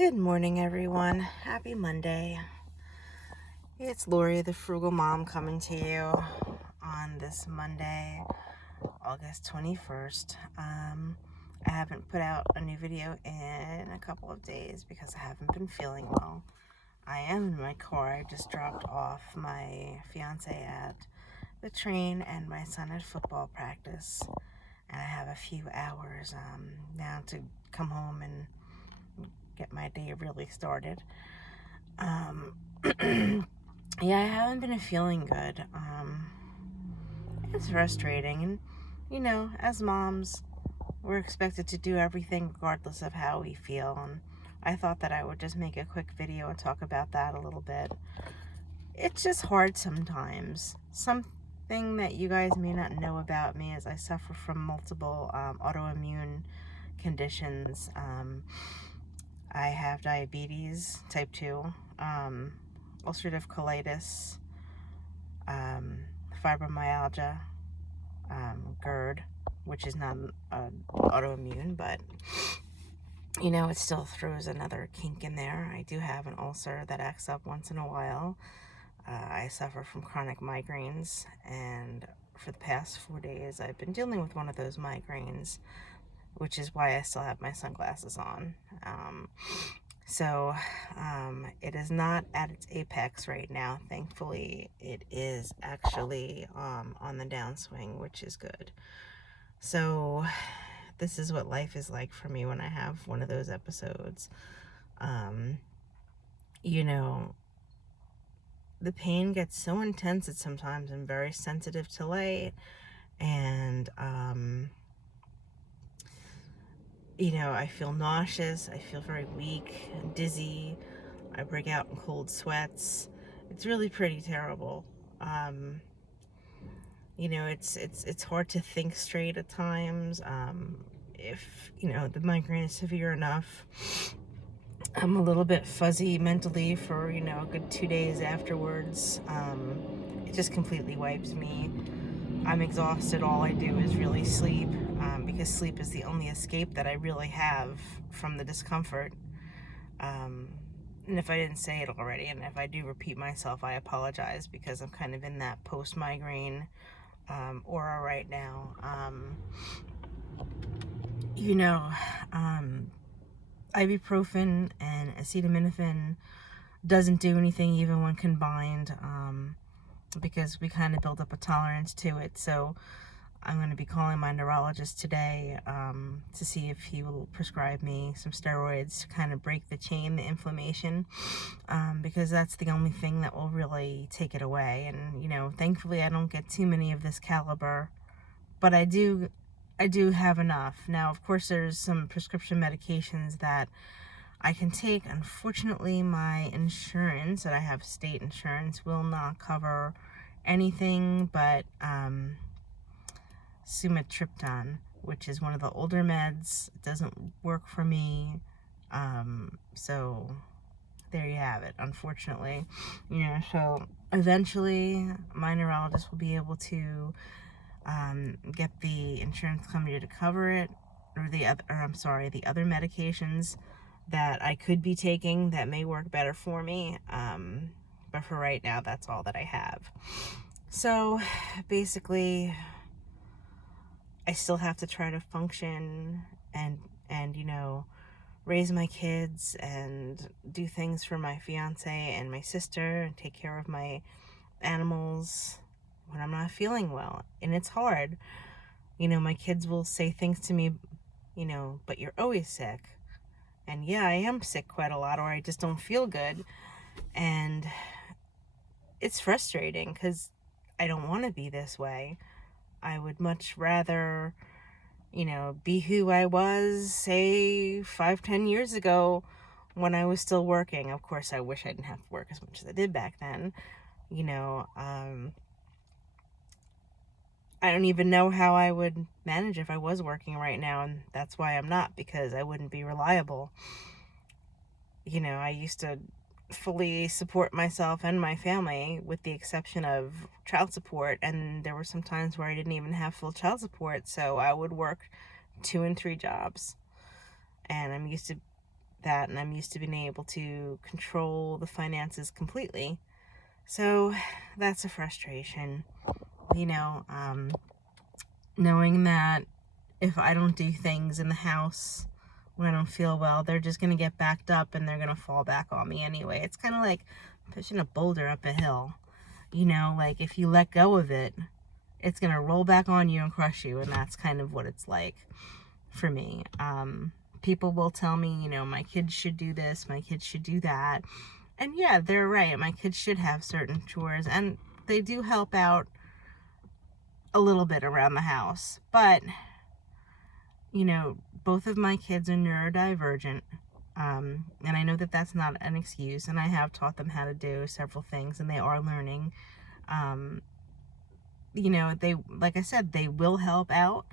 Good morning, everyone. Happy Monday. It's Lori, the Frugal Mom, coming to you on this Monday, August 21st. I haven't put out a new video in a couple of days because I haven't been feeling well. I am in my car. I just dropped off my fiance at the train and my son at football practice. And I have a few hours now to come home and get my day really started. Yeah, I haven't been feeling good. It's frustrating. And, as moms, we're expected to do everything regardless of how we feel. And I thought that I would just make a quick video and talk about that a little bit. It's just hard sometimes. Something that you guys may not know about me is I suffer from multiple autoimmune conditions. I have diabetes, type 2, ulcerative colitis, fibromyalgia, GERD, which is not autoimmune, but it still throws another kink in there. I do have an ulcer that acts up once in a while. I suffer from chronic migraines, and for the past 4 days I've been dealing with one of those migraines, which is why I still have my sunglasses on. So it is not at its apex right now. Thankfully, it is actually on the downswing, which is good. So this is what life is like for me when I have one of those episodes. The pain gets so intense that sometimes I'm very sensitive to light, and I feel nauseous, I feel very weak and dizzy, I break out in cold sweats. It's really pretty terrible. It's hard to think straight at times. If the migraine is severe enough, I'm a little bit fuzzy mentally for a good 2 days afterwards. It just completely wipes me. I'm exhausted. All I do is really sleep, because sleep is the only escape that I really have from the discomfort. And if I didn't say it already, and if I do repeat myself, I apologize, because I'm kind of in that post-migraine aura right now. Ibuprofen and acetaminophen doesn't do anything even when combined, because we kind of build up a tolerance to it. So I'm going to be calling my neurologist today to see if he will prescribe me some steroids to kind of break the chain, the inflammation, because that's the only thing that will really take it away. And thankfully I don't get too many of this caliber, but I do have enough. Now, of course, there's some prescription medications that I can take. Unfortunately, my insurance, that I have state insurance, will not cover anything but sumatriptan, which is one of the older meds. It doesn't work for me. So there you have it, unfortunately. So eventually my neurologist will be able to get the insurance company to cover it, or the other medications that I could be taking that may work better for me. But for right now, that's all that I have. So basically, I still have to try to function and raise my kids and do things for my fiance and my sister and take care of my animals when I'm not feeling well. And it's hard. My kids will say things to me, but you're always sick. And yeah, I am sick quite a lot, or I just don't feel good. And it's frustrating because I don't want to be this way. I would much rather, be who I was, say, 5-10 years ago when I was still working. Of course, I wish I didn't have to work as much as I did back then. I don't even know how I would manage if I was working right now, and that's why I'm not, because I wouldn't be reliable. I used to fully support myself and my family, with the exception of child support, and there were some times where I didn't even have full child support, so I would work 2 and 3 jobs. And I'm used to that, and I'm used to being able to control the finances completely. So that's a frustration, you know, knowing that if I don't do things in the house when I don't feel well, they're just going to get backed up and they're going to fall back on me anyway. It's kind of like pushing a boulder up a hill. You know, like if you let go of it, it's going to roll back on you and crush you. And that's kind of what it's like for me. People will tell me, you know, my kids should do this, my kids should do that. And yeah, they're right. My kids should have certain chores, and they do help out a little bit around the house. But, you know, both of my kids are neurodivergent. And I know that that's not an excuse, and I have taught them how to do several things, and they are learning. You know, they, like I said, they will help out,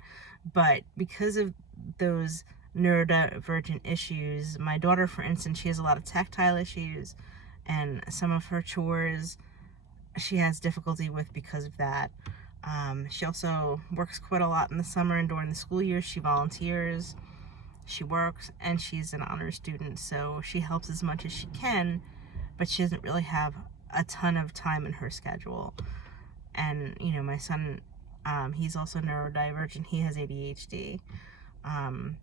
but because of those neurodivergent issues, my daughter, for instance, she has a lot of tactile issues, and some of her chores she has difficulty with because of that. She also works quite a lot in the summer, and during the school year she volunteers, she works, and she's an honor student, so she helps as much as she can, but she doesn't really have a ton of time in her schedule. And, you know, my son, he's also neurodivergent. He has ADHD. And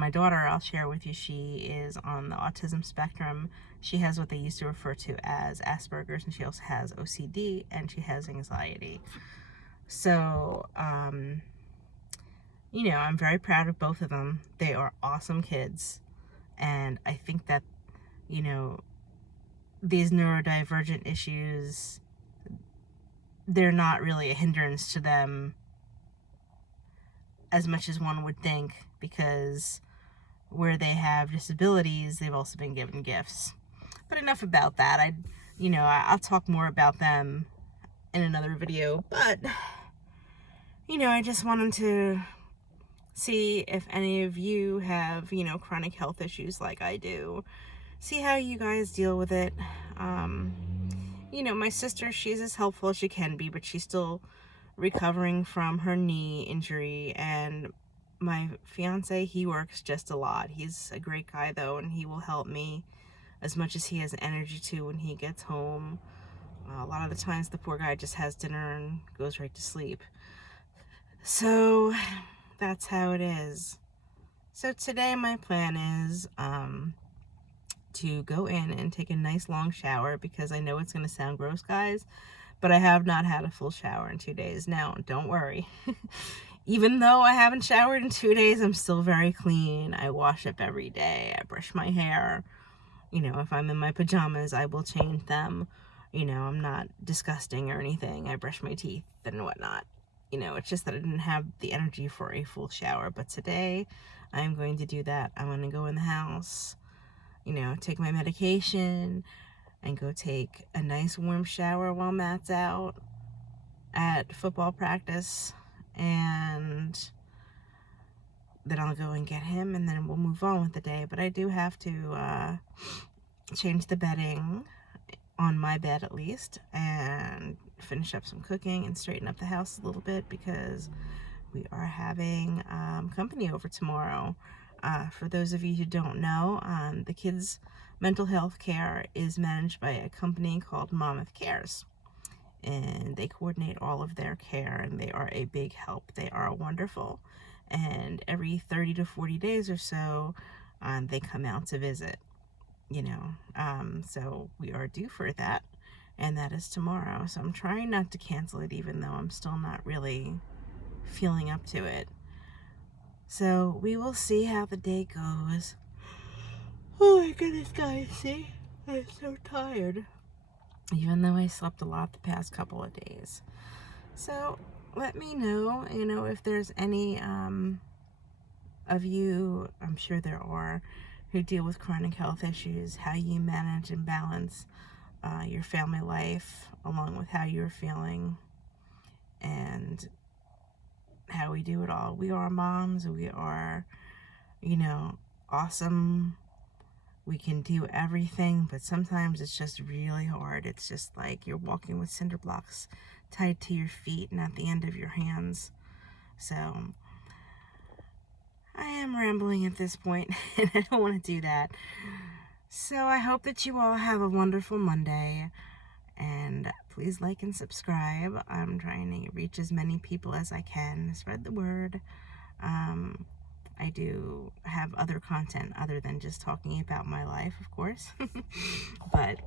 my daughter, I'll share with you, she is on the autism spectrum. She has what they used to refer to as Asperger's, and she also has OCD, and she has anxiety. So, you know, I'm very proud of both of them. They are awesome kids. And I think that, you know, these neurodivergent issues, they're not really a hindrance to them as much as one would think, because where they have disabilities, they've also been given gifts. But enough about that. I'll talk more about them in another video. But, you know, I just wanted to see if any of you have, you know, chronic health issues like I do. See how you guys deal with it. You know, my sister, she's as helpful as she can be, but she's still recovering from her knee injury. And my fiance, he works just a lot. He's a great guy though, and he will help me as much as he has energy to when he gets home. A lot of the times the poor guy just has dinner and goes right to sleep. So that's how it is. So today my plan is to go in and take a nice long shower, because I know it's going to sound gross, guys, but I have not had a full shower in 2 days. Now, don't worry. Even though I haven't showered in 2 days, I'm still very clean. I wash up every day. I brush my hair. You know, if I'm in my pajamas, I will change them. You know, I'm not disgusting or anything. I brush my teeth and whatnot. You know, it's just that I didn't have the energy for a full shower. But today, I'm going to do that. I'm going to go in the house, you know, take my medication, and go take a nice warm shower while Matt's out at football practice. And then I'll go and get him, and then we'll move on with the day. But I do have to change the bedding on my bed at least, and finish up some cooking and straighten up the house a little bit, because we are having company over tomorrow. For those of you who don't know, the kids' mental health care is managed by a company called Monmouth Cares, and they coordinate all of their care, and they are a big help. They are wonderful, and every 30 to 40 days or so, they come out to visit, you know. So we are due for that, and that is tomorrow. So I'm trying not to cancel it, even though I'm still not really feeling up to it. So we will see how the day goes. Oh my goodness, guys, see? I'm so tired, even though I slept a lot the past couple of days. So let me know, you know, if there's any of you, I'm sure there are, who deal with chronic health issues, how you manage and balance your family life along with how you're feeling, and how we do it all. We are moms. We are, you know, awesome. We can do everything, but sometimes it's just really hard. It's just like you're walking with cinder blocks tied to your feet and at the end of your hands. So I am rambling at this point, and I don't want to do that. So I hope that you all have a wonderful Monday, and please like and subscribe. I'm trying to reach as many people as I can, spread the word. I do have other content other than just talking about my life, of course. But,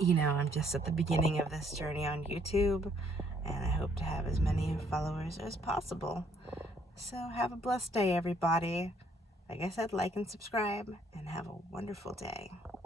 you know, I'm just at the beginning of this journey on YouTube, and I hope to have as many followers as possible. So have a blessed day, everybody. Like I said, like and subscribe, and have a wonderful day.